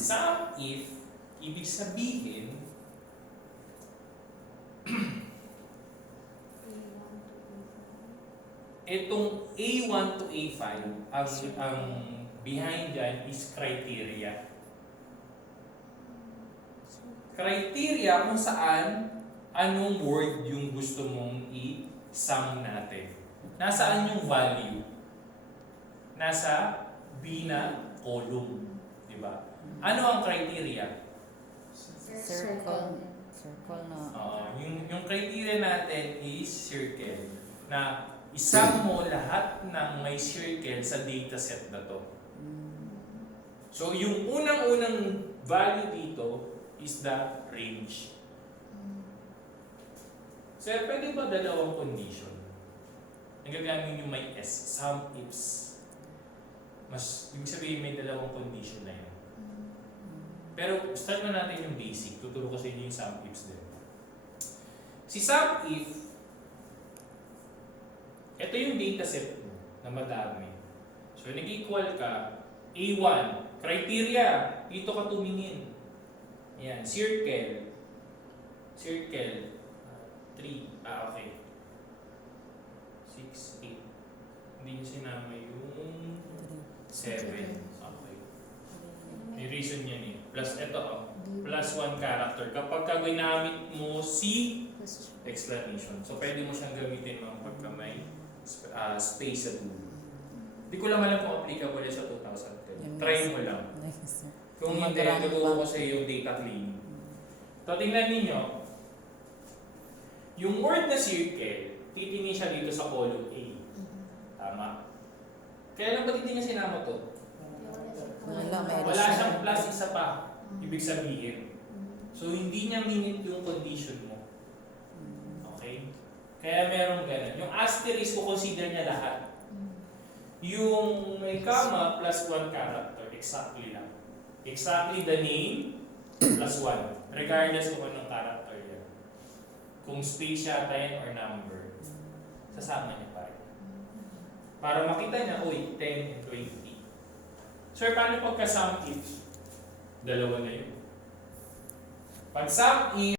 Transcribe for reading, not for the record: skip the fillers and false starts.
Sum if, ibig sabihin, itong A1 to A5, ang behind dyan is criteria. Criteria kung saan, anong word yung gusto mong i-sum natin. Nasaan yung value? Nasa B na column. Diba? Ano ang criteria? Circle. Circle na. Yung criteria natin is circle. Na isang mo lahat ng may circle sa dataset na to. So, yung unang-unang value dito is the range. So, pwede ba dalawang condition? Nagagamit yung may S, sum ifs. Mas, ibig sabihin may dalawang condition na yun. Pero, start na natin yung basic. Tuturo ko sa inyo yung sum ifs din. Si sum if, ito yung dataset mo na madami. So, nag-equal ka, A1, criteria, dito ka tumingin. Ayan, circle. Circle. 3. Okay. 6, 8. Hindi niya sinama yung 7. Okay. May reason yan eh. Plus ito, plus 1 character. Kapag ka ginamit mo si explanation. So, pwede mo siyang gamitin pagka may space sa dulo. Hindi ko lang alam kung applicable sa 2010. Try mo lang. Kung hindi, tuturo ko sa iyo yung data cleaning. So, tingnan ninyo. Yung word na circle, titingin siya dito sa column A. Tama? Kaya lang ba titingin sinama to? Wala siyang plus isa pa. Ibig sabihin. So, hindi niya minute yung condition mo. Okay? Kaya meron ganun. Yung asterisk ko, consider niya lahat. Yung may comma plus 1 character, exactly lang. Exactly the name plus 1. Regardless kung anong character yan. Kung space yata yan or number, sasama niya pa rin. Para makita niya, uy, 10 and 20. Sir, paano pagka sum if? Dalawa na yun. Pag sum if,